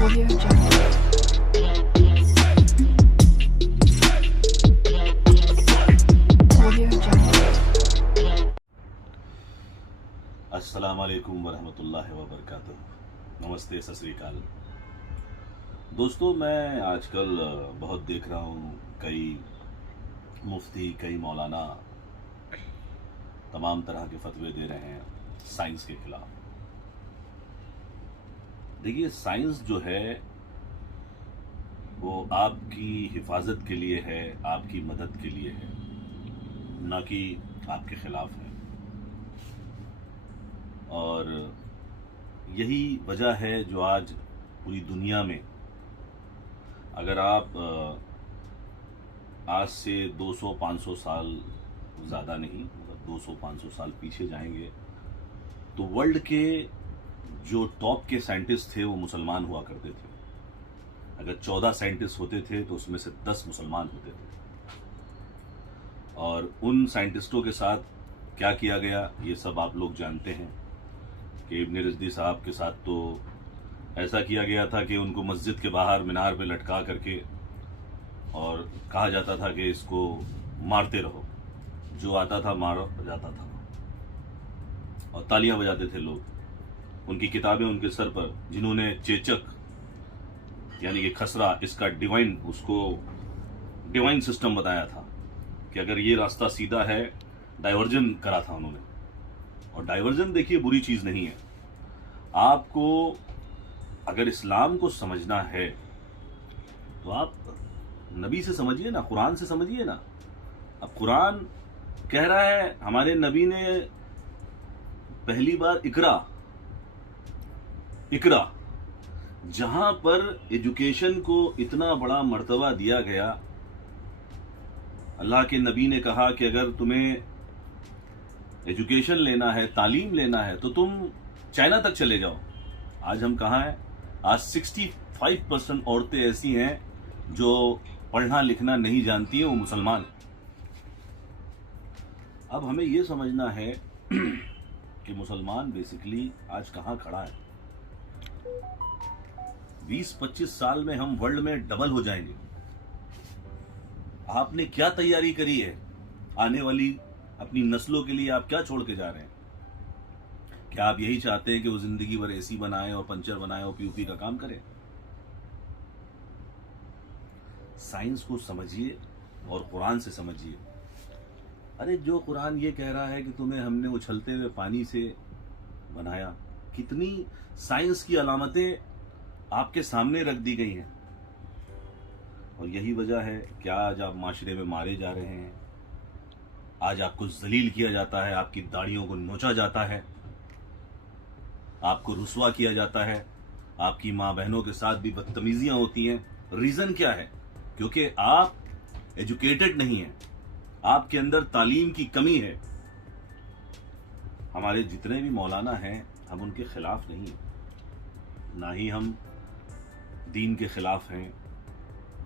Audio Jungle. Audio Jungle. अस्सलाम वालेकुम वरहमतुल्लाहि वबरकातुहू। नमस्ते, सत श्री अकाल। दोस्तों, मैं आजकल बहुत देख रहा हूँ कई मुफ्ती, कई मौलाना तमाम तरह के फतवे दे रहे हैं साइंस के खिलाफ। देखिए, साइंस जो है वो आपकी हिफाजत के लिए है, आपकी मदद के लिए है, ना कि आपके खिलाफ है। और यही वजह है जो आज पूरी दुनिया में, अगर आप आज से 200-500 साल, ज़्यादा नहीं, 200-500 साल पीछे जाएंगे तो वर्ल्ड के जो टॉप के साइंटिस्ट थे वो मुसलमान हुआ करते थे। अगर 14 साइंटिस्ट होते थे तो उसमें से 10 मुसलमान होते थे। और उन साइंटिस्टों के साथ क्या किया गया ये सब आप लोग जानते हैं कि इब्न रज़दी साहब के साथ तो ऐसा किया गया था कि उनको मस्जिद के बाहर मीनार पे लटका करके और कहा जाता था कि इसको मारते रहो, जो आता था मारा जाता था, और तालियां बजाते थे लोग। उनकी किताबें उनके सर पर, जिन्होंने चेचक यानी कि खसरा, इसका डिवाइन सिस्टम बताया था कि अगर ये रास्ता सीधा है, डाइवर्जन करा था उन्होंने। और डाइवर्जन देखिए बुरी चीज नहीं है। आपको अगर इस्लाम को समझना है तो आप नबी से समझिए ना, कुरान से समझिए ना। अब कुरान कह रहा है, हमारे नबी ने पहली बार इकरा, जहां पर एजुकेशन को इतना बड़ा मर्तबा दिया गया। अल्लाह के नबी ने कहा कि अगर तुम्हें एजुकेशन लेना है, तालीम लेना है, तो तुम चाइना तक चले जाओ। आज हम कहाँ हैं? आज 65% औरतें ऐसी हैं जो पढ़ना लिखना नहीं जानती हैं, वो मुसलमान। अब हमें ये समझना है कि मुसलमान बेसिकली आज कहाँ खड़ा है। 20-25 साल में हम वर्ल्ड में डबल हो जाएंगे। आपने क्या तैयारी करी है? आने वाली अपनी नस्लों के लिए आप क्या छोड़ के जा रहे हैं? क्या आप यही चाहते हैं कि वो जिंदगी भर एसी बनाए और पंचर बनाए और पीयूपी का काम करें? साइंस को समझिए और कुरान से समझिए। अरे, जो कुरान ये कह रहा है कि तुम्हें हमने उछलते हुए पानी से बनाया, कितनी साइंस की अलामतें आपके सामने रख दी गई हैं। और यही वजह है कि आज आप माशरे में मारे जा रहे हैं, आज आपको जलील किया जाता है, आपकी दाढ़ियों को नोचा जाता है, आपको रुस्वा किया जाता है, आपकी माँ बहनों के साथ भी बदतमीजियां होती हैं। रीजन क्या है? क्योंकि आप एजुकेटेड नहीं हैं, आपके अंदर तालीम की कमी है। हमारे जितने भी मौलाना हैं, हम उनके खिलाफ नहीं हैं, ना ही हम दीन के खिलाफ हैं,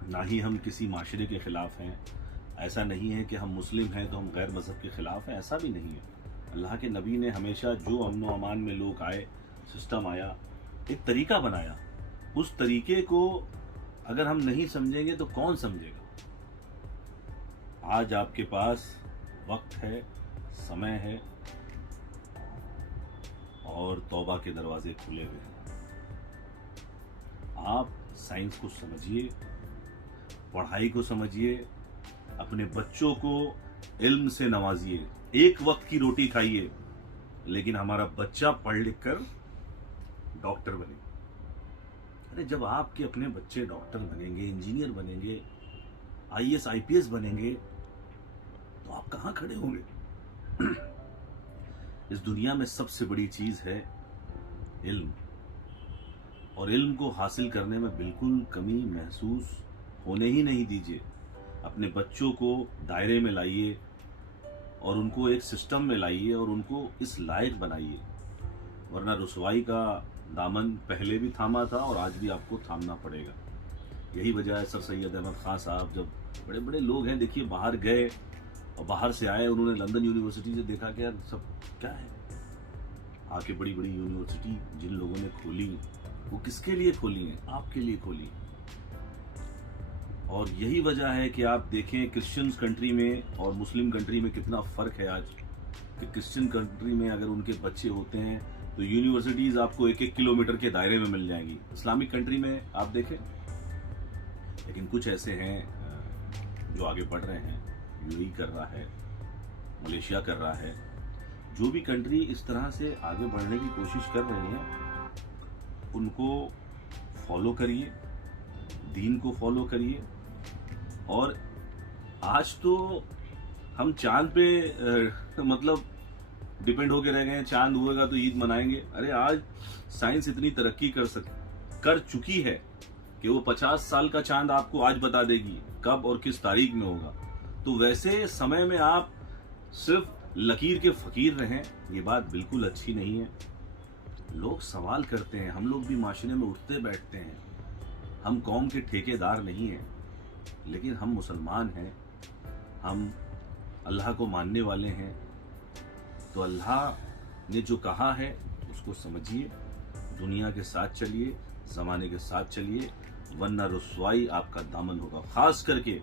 ना ही हम किसी माशरे के खिलाफ हैं। ऐसा नहीं है कि हम मुस्लिम हैं तो हम गैर मजहब के खिलाफ हैं, ऐसा भी नहीं है। अल्लाह के नबी ने हमेशा जो अमन व अमान में लोग आए, सिस्टम आया, एक तरीका बनाया। उस तरीके को अगर हम नहीं समझेंगे तो कौन समझेगा? आज आपके पास वक्त है, समय है, और तौबा के दरवाजे खुले हुए हैं। आप साइंस को समझिए, पढ़ाई को समझिए, अपने बच्चों को इल्म से नवाजिए। एक वक्त की रोटी खाइए, लेकिन हमारा बच्चा पढ़ लिख कर डॉक्टर बने। अरे, जब आपके अपने बच्चे डॉक्टर बनेंगे, इंजीनियर बनेंगे, आईएएस आईपीएस बनेंगे, तो आप कहां खड़े होंगे? इस दुनिया में सबसे बड़ी चीज है इल्म, और इल्म को हासिल करने में बिल्कुल कमी महसूस होने ही नहीं दीजिए। अपने बच्चों को दायरे में लाइए और उनको एक सिस्टम में लाइए और उनको इस लायक बनाइए, वरना रुसवाई का दामन पहले भी थामा था और आज भी आपको थामना पड़ेगा। यही वजह है सर सैयद अहमद खान साहब, जब बड़े बड़े लोग हैं, देखिए, बाहर गए और बाहर से आए, उन्होंने लंदन यूनिवर्सिटी से देखा कि यार सब क्या है, आके बड़ी बड़ी यूनिवर्सिटी जिन लोगों ने खोली, वो किसके लिए खोली हैं? आपके लिए खोली। और यही वजह है कि आप देखें क्रिश्चियंस कंट्री में और मुस्लिम कंट्री में कितना फ़र्क है आज, कि क्रिश्चियन कंट्री में अगर उनके बच्चे होते हैं तो यूनिवर्सिटीज़ आपको 1-1 किलोमीटर के दायरे में मिल जाएंगी। इस्लामिक कंट्री में आप देखें, लेकिन कुछ ऐसे हैं जो आगे बढ़ रहे हैं। यूएई कर रहा है, मलेशिया कर रहा है, जो भी कंट्री इस तरह से आगे बढ़ने की कोशिश कर रही हैं उनको फॉलो करिए, दीन को फॉलो करिए। और आज तो हम चांद पे मतलब डिपेंड होके रह गए हैं, चांद हुएगा तो ईद मनाएंगे। अरे आज साइंस इतनी तरक्की कर चुकी है कि वो 50 साल का चांद आपको आज बता देगी कब और किस तारीख में होगा। तो वैसे समय में आप सिर्फ लकीर के फकीर रहें, ये बात बिल्कुल अच्छी नहीं है। लोग सवाल करते हैं, हम लोग भी माशरे में उठते बैठते हैं। हम कौम के ठेकेदार नहीं हैं, लेकिन हम मुसलमान हैं, हम अल्लाह को मानने वाले हैं। तो अल्लाह ने जो कहा है उसको समझिए, दुनिया के साथ चलिए, ज़माने के साथ चलिए, वरना रुसवाई आपका दामन होगा। खास करके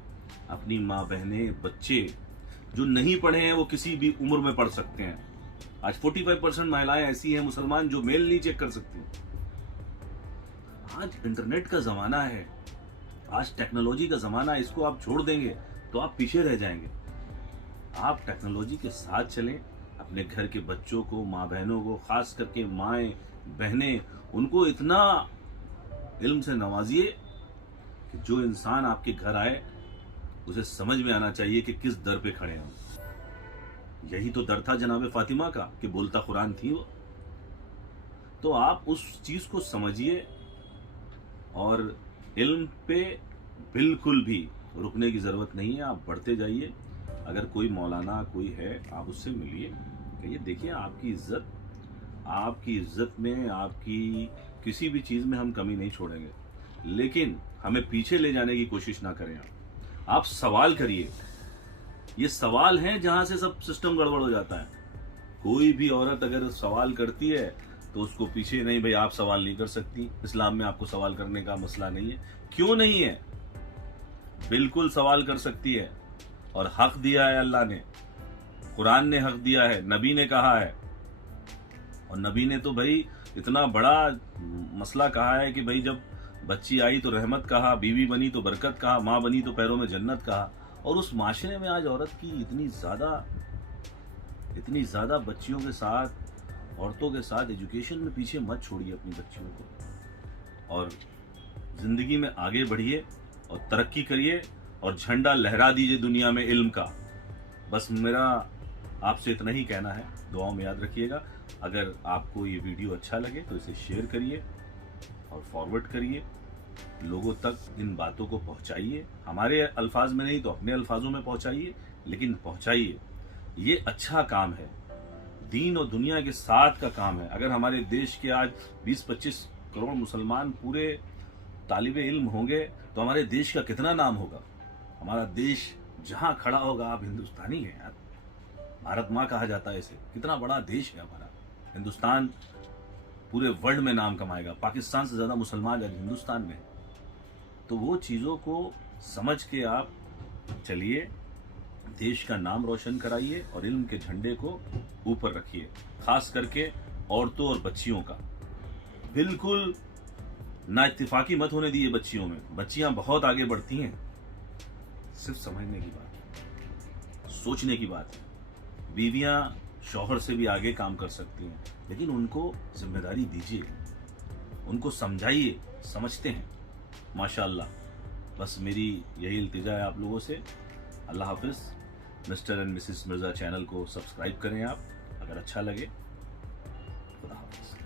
अपनी माँ बहनें, बच्चे जो नहीं पढ़े हैं वो किसी भी उम्र में पढ़ सकते हैं। आज 45% महिलाएं ऐसी हैं मुसलमान जो मेल नहीं चेक कर सकती। आज इंटरनेट का ज़माना है, आज टेक्नोलॉजी का ज़माना है, इसको आप छोड़ देंगे तो आप पीछे रह जाएंगे। आप टेक्नोलॉजी के साथ चलें, अपने घर के बच्चों को, माँ बहनों को, खास करके माएँ बहनें, उनको इतना इल्म से नवाजिए कि जो इंसान आपके घर आए उसे समझ में आना चाहिए कि किस दर पे खड़े हैं। यही तो दर था जनाब फातिमा का कि बोलता कुरान थी वो। तो आप उस चीज़ को समझिए और इल्म पे बिल्कुल भी रुकने की ज़रूरत नहीं है, आप बढ़ते जाइए। अगर कोई मौलाना कोई है, आप उससे मिलिए, कहिए देखिए आपकी इज्जत में, आपकी किसी भी चीज़ में हम कमी नहीं छोड़ेंगे, लेकिन हमें पीछे ले जाने की कोशिश ना करें। आप सवाल करिए। ये सवाल है जहां से सब सिस्टम गड़बड़ हो जाता है। कोई भी औरत अगर सवाल करती है तो उसको पीछे नहीं, भाई आप सवाल नहीं कर सकती, इस्लाम में आपको सवाल करने का मसला नहीं है। क्यों नहीं है? बिल्कुल सवाल कर सकती है, और हक दिया है अल्लाह ने, कुरान ने हक दिया है, नबी ने कहा है। और नबी ने तो भाई इतना बड़ा मसला कहा है कि भाई जब बच्ची आई तो रहमत कहा, बीवी बनी तो बरकत कहा, माँ बनी तो पैरों में जन्नत कहा। और उस माशरे में आज औरत की इतनी ज़्यादा बच्चियों के साथ, औरतों के साथ एजुकेशन में पीछे मत छोड़िए अपनी बच्चियों को, और ज़िंदगी में आगे बढ़िए और तरक्की करिए और झंडा लहरा दीजिए दुनिया में इल्म का। बस मेरा आपसे इतना ही कहना है। दुआओं में याद रखिएगा। अगर आपको ये वीडियो अच्छा लगे तो इसे शेयर करिए और फॉरवर्ड करिए, लोगों तक इन बातों को पहुंचाइए। हमारे अल्फाज में नहीं तो अपने अल्फाजों में पहुंचाइए, लेकिन पहुंचाइए। ये अच्छा काम है, दीन और दुनिया के साथ का काम है। अगर हमारे देश के आज 20-25 करोड़ मुसलमान पूरे तालिबे इल्म होंगे तो हमारे देश का कितना नाम होगा। हमारा देश जहां खड़ा होगा, आप हिंदुस्तानी हैं यार, भारत माँ कहा जाता है इसे। कितना बड़ा देश है हमारा हिंदुस्तान, पूरे वर्ल्ड में नाम कमाएगा। पाकिस्तान से ज़्यादा मुसलमान आज हिंदुस्तान में। तो वो चीज़ों को समझ के आप चलिए, देश का नाम रोशन कराइए और इल्म के झंडे को ऊपर रखिए, खास करके औरतों और बच्चियों का। बिल्कुल ना इत्तेफाकी मत होने दीजिए बच्चियों में। बच्चियां बहुत आगे बढ़ती हैं, सिर्फ समझने की बात है, सोचने की बात है। बीवियां शौहर से भी आगे काम कर सकती हैं, लेकिन उनको जिम्मेदारी दीजिए, उनको समझाइए, समझते हैं माशाअल्लाह। बस मेरी यही इल्तिजा है आप लोगों से। अल्लाह हाफिज़। Mister and Mrs Mirza channel को सब्सक्राइब करें आप, अगर अच्छा लगे। खुदा हाफिज़।